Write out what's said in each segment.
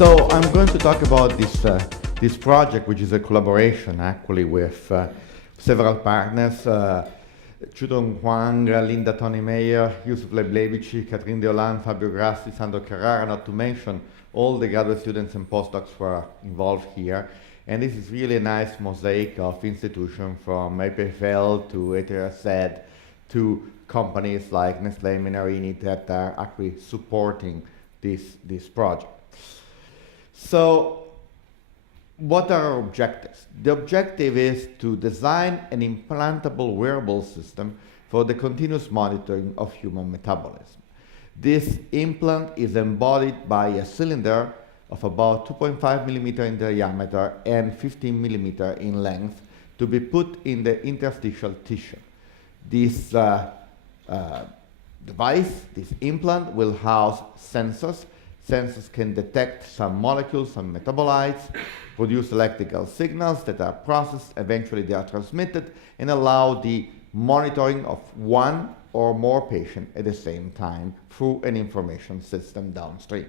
So I'm going to talk about this project, which is a collaboration actually with several partners, Chudong Huang, Linda Tony Meyer, Yusuf Leblevici, Catherine Deolan, Fabio Grassi, Sandro Carrara, not to mention all the graduate students and postdocs who are involved here. And this is really a nice mosaic of institutions from EPFL to ETRZ to companies like Nestlé, Menarini that are actually supporting this project. So what are our objectives? The objective is to design an implantable wearable system for the continuous monitoring of human metabolism. This implant is embodied by a cylinder of about 2.5 millimeter in diameter and 15 millimeter in length to be put in the interstitial tissue. This device, this implant, will house sensors. Sensors can detect some molecules, some metabolites, produce electrical signals that are processed, eventually they are transmitted, and allow the monitoring of one or more patients at the same time through an information system downstream.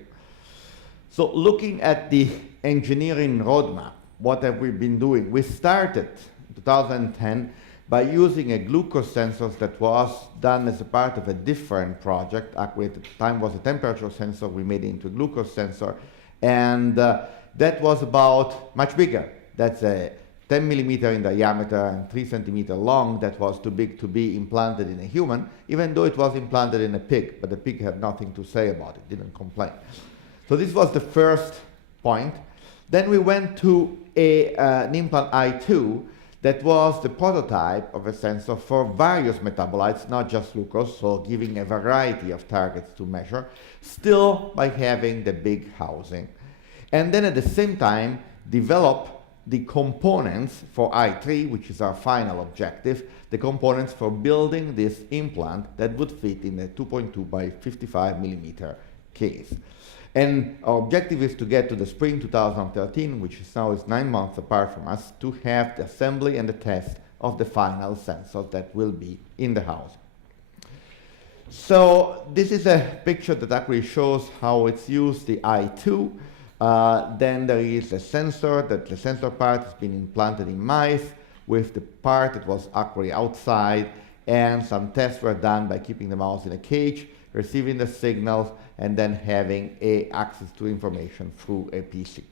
So looking at the engineering roadmap, what have we been doing? We started in 2010 by using a glucose sensor that was done as a part of a different project. Actually, at the time was a temperature sensor, we made it into a glucose sensor, and that was about much bigger. That's a 10 millimeter in diameter and 3 centimeter long. That was too big to be implanted in a human, even though it was implanted in a pig, but the pig had nothing to say about it, didn't complain. So this was the first point. Then we went to an implant I2 that was the prototype of a sensor for various metabolites, not just glucose, so giving a variety of targets to measure, still by having the big housing. And then at the same time, develop the components for I3, which is our final objective, the components for building this implant that would fit in a 2.2 by 55 millimeter case. And our objective is to get to the spring 2013, which is now 9 months apart from us, to have the assembly and the test of the final sensors that will be in the house. So this is a picture that actually shows how it's used, the I2. Then there is a sensor, that the sensor part has been implanted in mice, with the part that was actually outside, and some tests were done by keeping the mouse in a cage, receiving the signals, and then having access to information through a PC.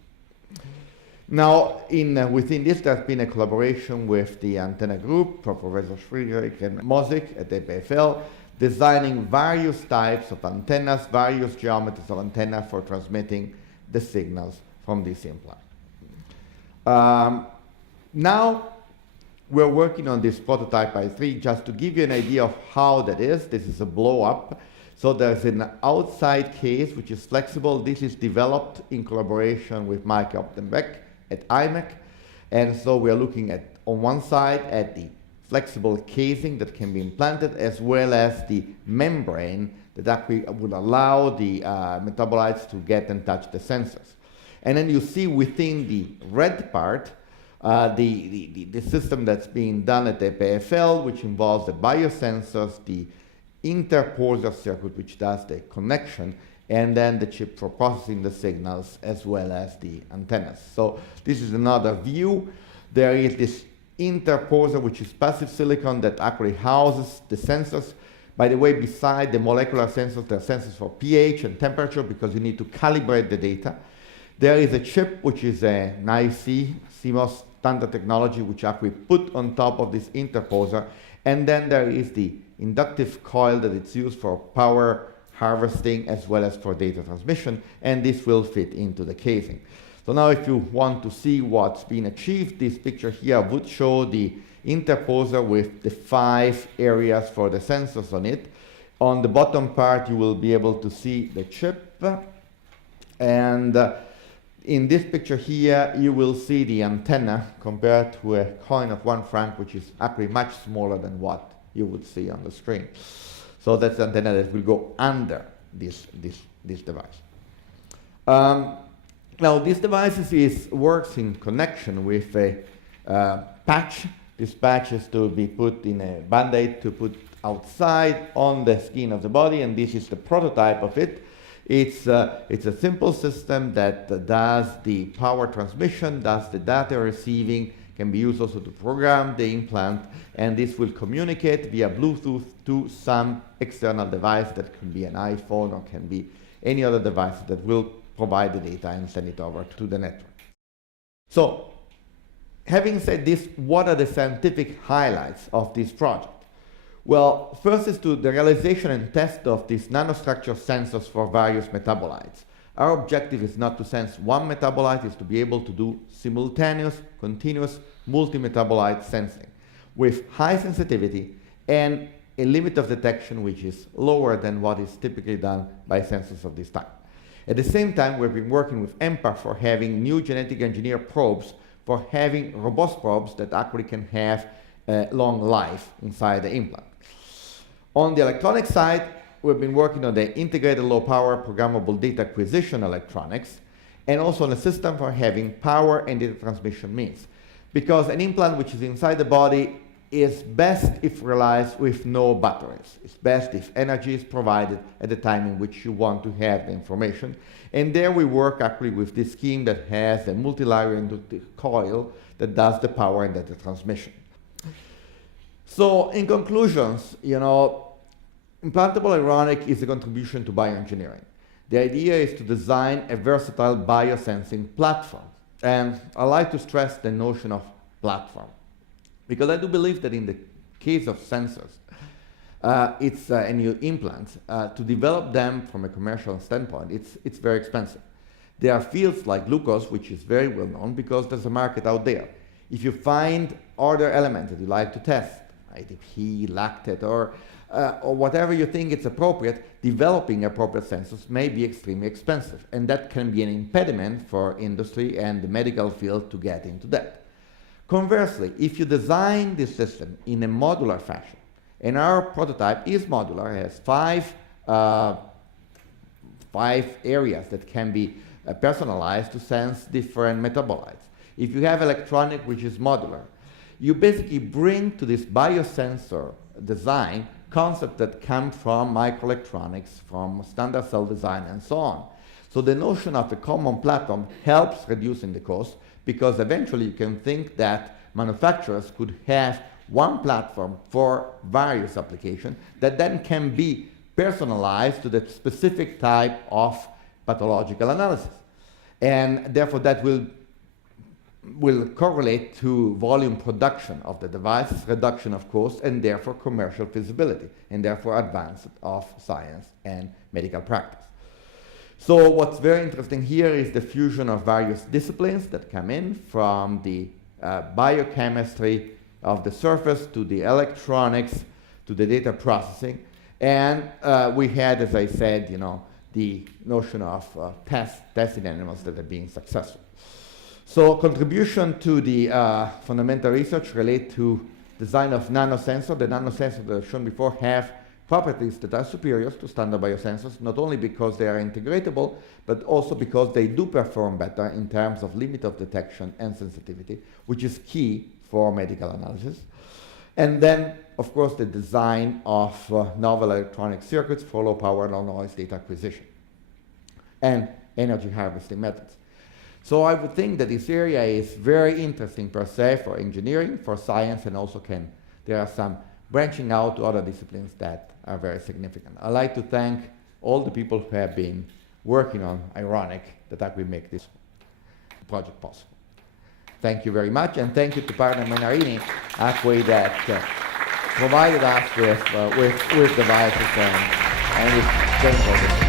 Now, within this, there's been a collaboration with the antenna group, Professor Friedrich and Mosik at the EPFL, designing various types of antennas, various geometries of antenna for transmitting the signals from this implant. Now, we're working on this prototype I3 just to give you an idea of how that is. This is a blow-up. So there's an outside case which is flexible. This is developed in collaboration with Mike Optenbeck at IMEC. And so we're looking at, on one side, at the flexible casing that can be implanted, as well as the membrane that actually would allow the metabolites to get and touch the sensors. And then you see within the red part, the system that's being done at the EPFL, which involves the biosensors, the interposer circuit, which does the connection, and then the chip for processing the signals, as well as the antennas. So this is another view. There is this interposer, which is passive silicon that actually houses the sensors. By the way, beside the molecular sensors, there are sensors for pH and temperature, because you need to calibrate the data. There is a chip, which is an IC, CMOS standard technology, which actually put on top of this interposer. And then there is the inductive coil that it's used for power harvesting as well as for data transmission, and this will fit into the casing. So now if you want to see what's been achieved, this picture here would show the interposer with the 5 areas for the sensors on it. On the bottom part, you will be able to see the chip, and in this picture here, you will see the antenna compared to a coin of 1 franc, which is actually much smaller than what you would see on the screen. So that's the antenna that will go under this device. Now, this device works in connection with a patch. This patch is to be put in a Band-Aid to put outside on the skin of the body, and this is the prototype of it. It's a simple system that does the power transmission, does the data receiving, can be used also to program the implant, and this will communicate via Bluetooth to some external device that can be an iPhone or can be any other device that will provide the data and send it over to the network. So, having said this, what are the scientific highlights of this project? Well, first is the realization and test of these nanostructure sensors for various metabolites. Our objective is not to sense one metabolite, it's to be able to do simultaneous, continuous, multi-metabolite sensing with high sensitivity and a limit of detection which is lower than what is typically done by sensors of this type. At the same time, we've been working with EMPA for having new genetic engineered probes, for having robust probes that actually can have a long life inside the implant. On the electronic side, we've been working on the integrated low power programmable data acquisition electronics, and also on a system for having power and data transmission means. Because an implant which is inside the body is best if relies with no batteries. It's best if energy is provided at the time in which you want to have the information. And there we work actually with this scheme that has a multi-layer inductive coil that does the power and data transmission. So in conclusions, implantable ironic is a contribution to bioengineering. The idea is to design a versatile biosensing platform. And I like to stress the notion of platform, because I do believe that in the case of sensors, and new implants, to develop them from a commercial standpoint, it's very expensive. There are fields like glucose, which is very well known because there's a market out there. If you find other elements that you like to test, ATP, lactate, or whatever you think it's appropriate, developing appropriate sensors may be extremely expensive, and that can be an impediment for industry and the medical field to get into that. Conversely, if you design this system in a modular fashion, and our prototype is modular, it has five areas that can be personalized to sense different metabolites. If you have electronic which is modular, you basically bring to this biosensor design concepts that come from microelectronics, from standard cell design, and so on. So the notion of a common platform helps reducing the cost, because eventually you can think that manufacturers could have one platform for various applications that then can be personalized to the specific type of pathological analysis. And therefore that will correlate to volume production of the devices, reduction of cost, and therefore commercial feasibility, and therefore advance of science and medical practice. So what's very interesting here is the fusion of various disciplines that come in, from the biochemistry of the surface to the electronics to the data processing. And we had, as I said, the notion of testing animals that are being successful. So contribution to the fundamental research relate to design of nanosensor. The nanosensors that I've shown before have properties that are superior to standard biosensors, not only because they are integratable, but also because they do perform better in terms of limit of detection and sensitivity, which is key for medical analysis. And then, of course, the design of novel electronic circuits for low power, low noise data acquisition, and energy harvesting methods. So I would think that this area is very interesting per se for engineering, for science, and also there are some branching out to other disciplines that are very significant. I'd like to thank all the people who have been working on Ironic that actually make this project possible. Thank you very much, and thank you to partner Menarini, actually, that provided us with devices and with technical